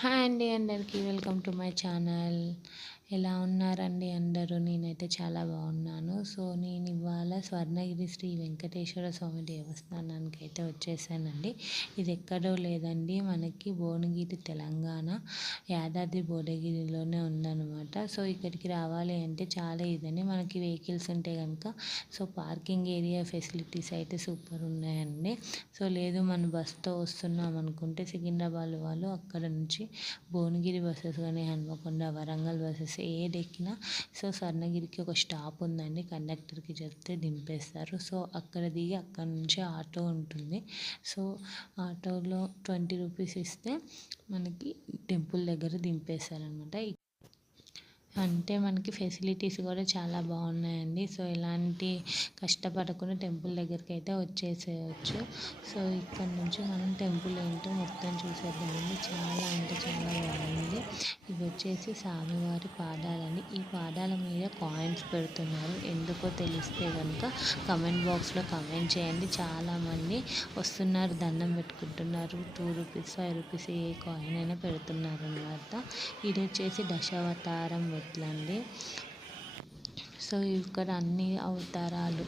Hi అండి అందరికీ welcome to my channel. ఎలా ఉన్నారండి అందరూ? నేనైతే చాలా బాగున్నాను. సో నేను ఇవాళ స్వర్ణగిరి శ్రీ వెంకటేశ్వర స్వామి దేవస్థానానికి అయితే వచ్చేసానండి. ఇది ఎక్కడో లేదండి, మనకి భువనగిరి తెలంగాణ యాదాద్రి భువనగిరిలోనే ఉందన్నమాట. సో ఇక్కడికి రావాలి అంటే చాలా ఇదని మనకి వెహికల్స్ ఉంటే కనుక సో పార్కింగ్ ఏరియా ఫెసిలిటీస్ అయితే సూపర్ ఉన్నాయండి. సో లేదు మనం బస్తో వస్తున్నాం అనుకుంటే సికింద్రాబాద్ వాళ్ళు అక్కడ నుంచి భువనగిరి బస్సెస్ కానీ హన్మకొండ వరంగల్ బస్సెస్ ఏది ఎక్కినా సో స్వర్ణగిరికి ఒక స్టాప్ ఉందండి, కండక్టర్కి చెప్తే దింపేస్తారు. సో అక్కడ దిగి అక్కడ నుంచి ఆటో ఉంటుంది. సో ఆటోలో 20 రూపీస్ ఇస్తే మనకి టెంపుల్ దగ్గర దింపేస్తారనమాట. అంటే మనకి ఫెసిలిటీస్ కూడా చాలా బాగున్నాయండి. సో ఎలాంటి కష్టపడకుండా టెంపుల్ దగ్గరికి అయితే వచ్చేసేయచ్చు. సో ఇక్కడ నుంచి మనం టెంపుల్ ఏంటో మొత్తం చూసేద్దామండి. చాలా అంటే చాలా బాగుంది. ఇవి వచ్చేసి స్వామివారి పాదాలని. ఈ పాదాల మీద కాయిన్స్ పెడుతున్నారు. ఎందుకో తెలిస్తే కనుక కమెంట్ బాక్స్లో కమెంట్ చేయండి. చాలామంది వస్తున్నారు, దండం పెట్టుకుంటున్నారు. 2 రూపీస్ 5 రూపీస్ ఏ కాయిన్ అయినా పెడుతున్నారు అనమాట. ఇది వచ్చేసి దశావతారం మెట్లండి. సో ఇక్కడ అన్ని అవతారాలు,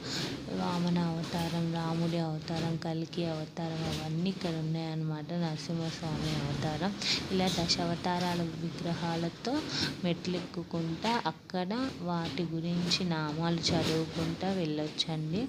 వామన అవతారం, రాముడి అవతారం, కల్కి అవతారం అవన్నీ ఇక్కడ ఉన్నాయన్నమాట. నరసింహస్వామి అవతారం. ఇలా దశావతారాల విగ్రహాలతో మెట్లు ఎక్కుకుంటా అక్కడ వాటి గురించి నామాలు చదువుకుంటా వెళ్ళొచ్చండి.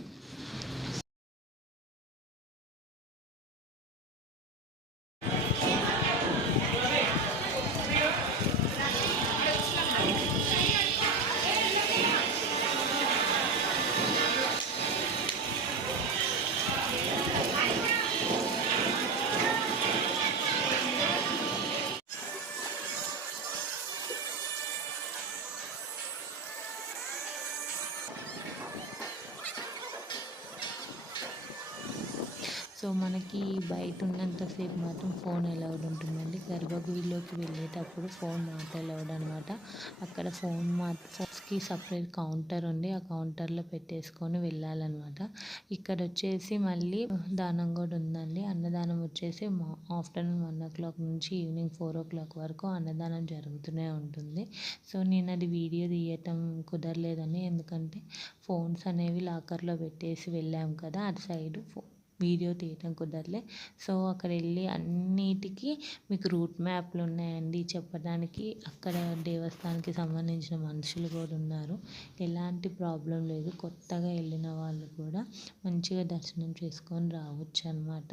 సో మనకి బయట ఉన్నంతసేపు మాత్రం ఫోన్ అలౌడ్ ఉంటుందండి. గర్భగుడిలోకి వెళ్ళేటప్పుడు ఫోన్ నాట్ అలౌడ్ అనమాట. అక్కడ ఫోన్స్కి సపరేట్ కౌంటర్ ఉంది. ఆ కౌంటర్లో పెట్టేసుకొని వెళ్ళాలన్నమాట. ఇక్కడ వచ్చేసి మళ్ళీ దానం కూడా ఉందండి. అన్నదానం వచ్చేసి ఆఫ్టర్నూన్ 1 o'clock నుంచి ఈవినింగ్ 4 o'clock వరకు అన్నదానం జరుగుతూనే ఉంటుంది. సో నేను అది వీడియో తీయటం కుదరలేదని, ఎందుకంటే ఫోన్స్ అనేవి లాకర్లో పెట్టేసి వెళ్ళాం కదా, అటు సైడు వీడియో తీయటం కుదరలే. సో అక్కడ వెళ్ళి అన్నిటికీ మీకు రూట్ మ్యాప్లు ఉన్నాయండి చెప్పడానికి. అక్కడ దేవస్థానానికి సంబంధించిన మనుషులు కూడా ఉన్నారు. ఎలాంటి ప్రాబ్లం లేదు. కొత్తగా వెళ్ళిన వాళ్ళు కూడా మంచిగా దర్శనం చేసుకొని రావచ్చు అన్నమాట.